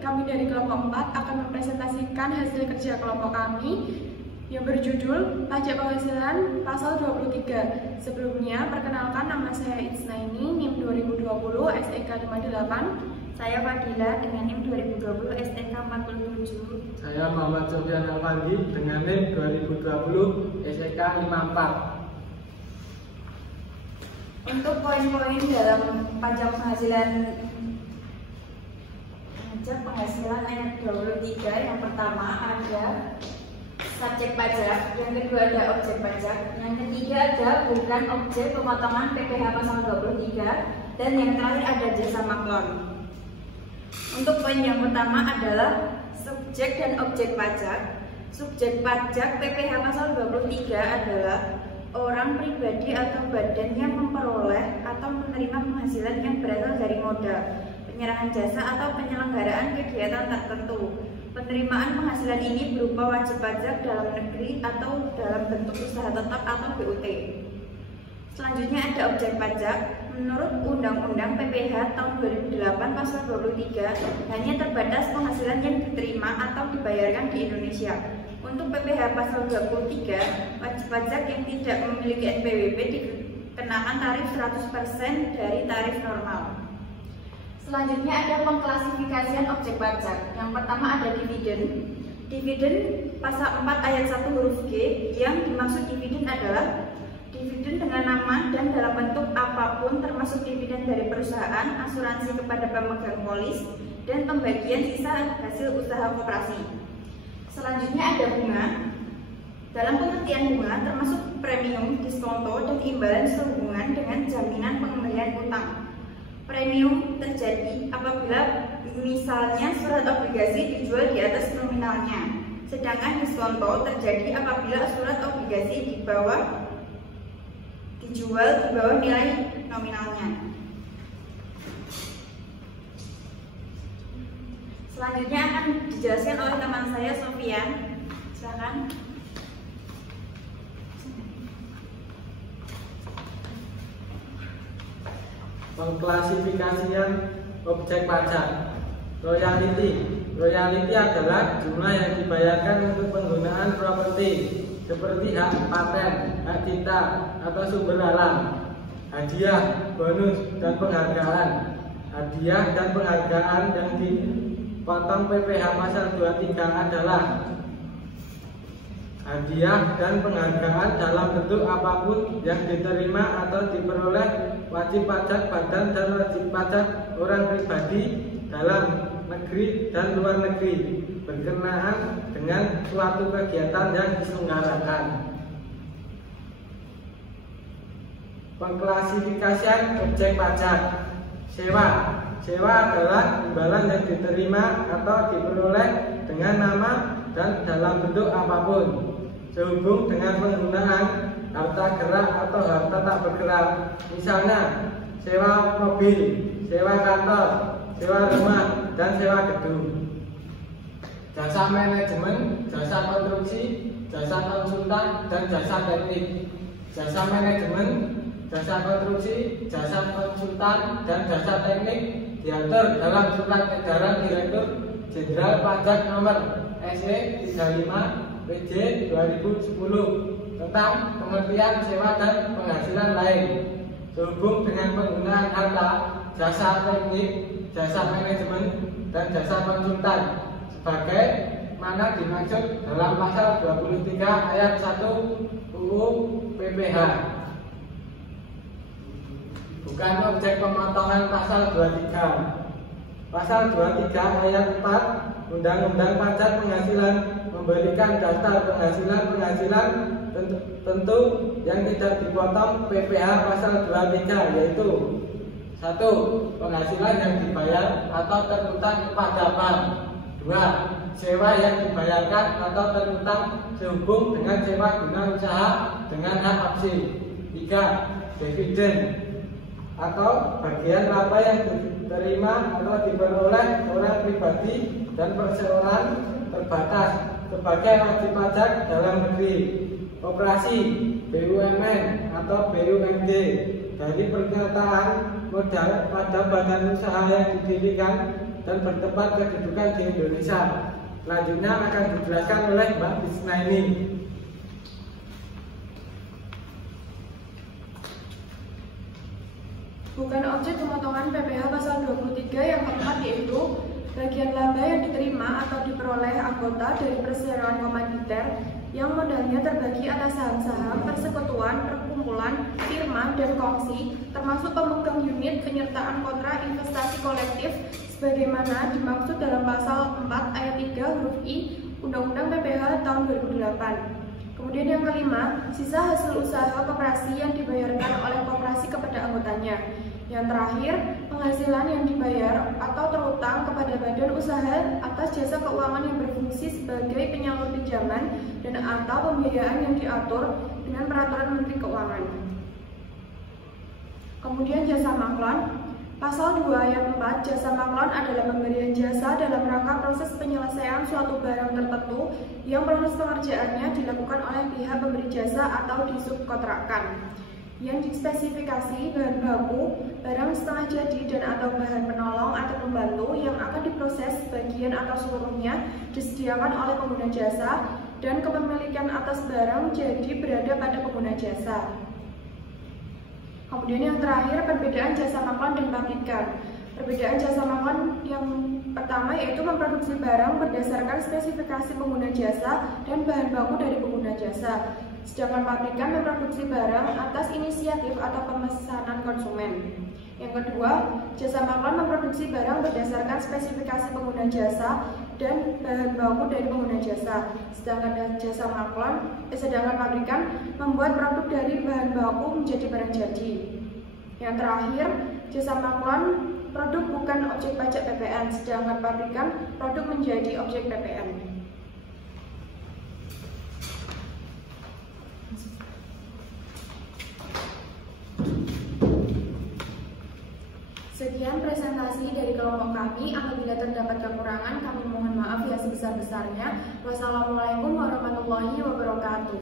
kami dari kelompok 4 akan mempresentasikan hasil kerja kelompok kami yang berjudul Pajak Penghasilan Pasal 23. Sebelumnya, perkenalkan, nama saya Itsnaini, NIM 2020 SEK 58. Saya Fadila dengan NIM 2020 STK 47. Saya Muhammad Sofyan Alfandi dengan NIM 2020 SEK 54. Untuk poin-poin dalam pajak penghasilan ayat 23, yang pertama ada subjek pajak, yang kedua ada objek pajak, yang ketiga ada bukan objek pemotongan PPh pasal 23, dan yang terakhir ada jasa maklon. Untuk poin yang pertama adalah subjek dan objek pajak. Subjek pajak PPh pasal 23 adalah orang pribadi atau badan yang memperoleh atau menerima penghasilan yang berasal dari modal, penyerahan jasa atau penyelenggaraan kegiatan tertentu. Penerimaan penghasilan ini berupa wajib pajak dalam negeri atau dalam bentuk usaha tetap atau BUT. Selanjutnya ada objek pajak. Menurut Undang-Undang PPh tahun 2008 pasal 23, hanya terbatas penghasilan yang diterima atau dibayarkan di Indonesia. Untuk PPh pasal 23, wajib pajak yang tidak memiliki NPWP dikenakan tarif 100% dari tarif normal. Selanjutnya ada pengklasifikasian objek pajak. Yang pertama ada dividen. Dividen pasal 4 ayat 1 huruf G, yang dimaksud dividen adalah dividen dengan nama dan dalam bentuk apapun, termasuk dividen dari perusahaan, asuransi kepada pemegang polis, dan pembagian sisa hasil usaha koperasi. Selanjutnya ada bunga. Dalam pengertian bunga termasuk premium, diskonto, dan imbalan sehubungan dengan jaminan pengembalian utang. Premium terjadi apabila misalnya surat obligasi dijual di atas nominalnya, sedangkan diskonto terjadi apabila surat obligasi dijual di bawah nilai nominalnya. Selanjutnya akan dijelaskan oleh teman saya, Sofian. Silakan. Pengklasifikasian objek pajak. Royalti. Royalti adalah jumlah yang dibayarkan untuk penggunaan properti seperti hak paten, hak cipta, atau sumber alam. Hadiah, bonus, dan penghargaan. Hadiah dan penghargaan yang dipotong PPh pasal 23 adalah hadiah dan penghargaan dalam bentuk apapun yang diterima atau diperoleh wajib pajak badan dan wajib pajak orang pribadi dalam negeri dan luar negeri berkenaan dengan suatu kegiatan yang diselenggarakan. Pengklasifikasian objek pajak. Sewa. Sewa adalah imbalan yang diterima atau diperoleh dengan nama dan dalam bentuk apapun, sehubung dengan penggunaan harta gerak atau harta tak bergerak. Misalnya, sewa mobil, sewa kantor, sewa rumah, dan sewa gedung. Jasa manajemen, jasa konstruksi, jasa konsultan, dan jasa teknik. Jasa manajemen, jasa konstruksi, jasa konsultan, dan jasa teknik diatur dalam Surat Edaran Direktur Jenderal Pajak Nomor SE 35 PJ 2010 tentang pengertian sewa dan penghasilan lain sehubung dengan penggunaan harta, jasa teknik, jasa manajemen, dan jasa konsultan sebagai mana dimaksud dalam pasal 23 ayat 1 UU PPh. Bukan objek pemotongan pasal 23. Pasal 23 ayat 4 Undang-Undang Pajak Penghasilan memberikan daftar penghasilan tentu yang tidak dipotong PPh pasal 23, yaitu 1. Penghasilan yang dibayar atau terutang kepada bank. 2. Sewa yang dibayarkan atau terutang sehubung dengan sewa guna usaha dengan hak opsi. 3. Dividen atau bagian laba yang diterima atau diperoleh orang pribadi dan perseroan terbatas sebagai wajib pajak dalam negeri, operasi, BUMN atau BUMD dari pernyataan modal pada badan usaha yang didirikan dan bertempat kedudukan di Indonesia. Selanjutnya akan dijelaskan oleh Mbak Bisna ini. Bukan objek pemotongan PPh pasal 23 yang keempat yaitu bagian laba yang diterima atau diperoleh anggota dari perseroan komanditer yang modalnya terbagi atas saham-saham, persekutuan, perkumpulan, firma, dan kongsi, termasuk pemegang unit penyertaan kontrak investasi kolektif sebagaimana dimaksud dalam pasal 4 ayat 3 huruf I Undang-Undang PPh tahun 2008. Kemudian yang kelima, sisa hasil usaha koperasi yang dibayarkan oleh koperasi kepada anggotanya. Yang terakhir, penghasilan yang dibayar atau terutang kepada badan usaha atas jasa keuangan yang berfungsi sebagai penyalur pinjaman dan atau pembiayaan yang diatur dengan peraturan Menteri Keuangan. Kemudian jasa maklon. Pasal 2 ayat 4, jasa maklon adalah pemberian jasa dalam rangka proses penyelesaian suatu barang tertentu yang proses pengerjaannya dilakukan oleh pihak pemberi jasa atau disubkontrakkan. Yang dispesifikasi bahan baku, barang setengah jadi dan atau bahan penolong atau pembantu yang akan diproses sebagian atau seluruhnya disediakan oleh pengguna jasa dan kepemilikan atas barang jadi berada pada pengguna jasa. Kemudian yang terakhir, perbedaan jasa maklon dan pabrikan. Perbedaan jasa maklon yang pertama yaitu memproduksi barang berdasarkan spesifikasi pengguna jasa dan bahan baku dari pengguna jasa. Sedangkan pabrikan memproduksi barang atas inisiatif atau pemesanan konsumen. Yang kedua, jasa maklon memproduksi barang berdasarkan spesifikasi pengguna jasa dan bahan baku dari pengguna jasa. Sedangkan pabrikan membuat produk dari bahan baku menjadi barang jadi. Yang terakhir, jasa maklon produk bukan objek pajak PPN, sedangkan pabrikan produk menjadi objek PPN. Sekian presentasi dari kelompok kami. Apabila terdapat kekurangan, kami mohon maaf yang sebesar-besarnya. Wassalamualaikum warahmatullahi wabarakatuh.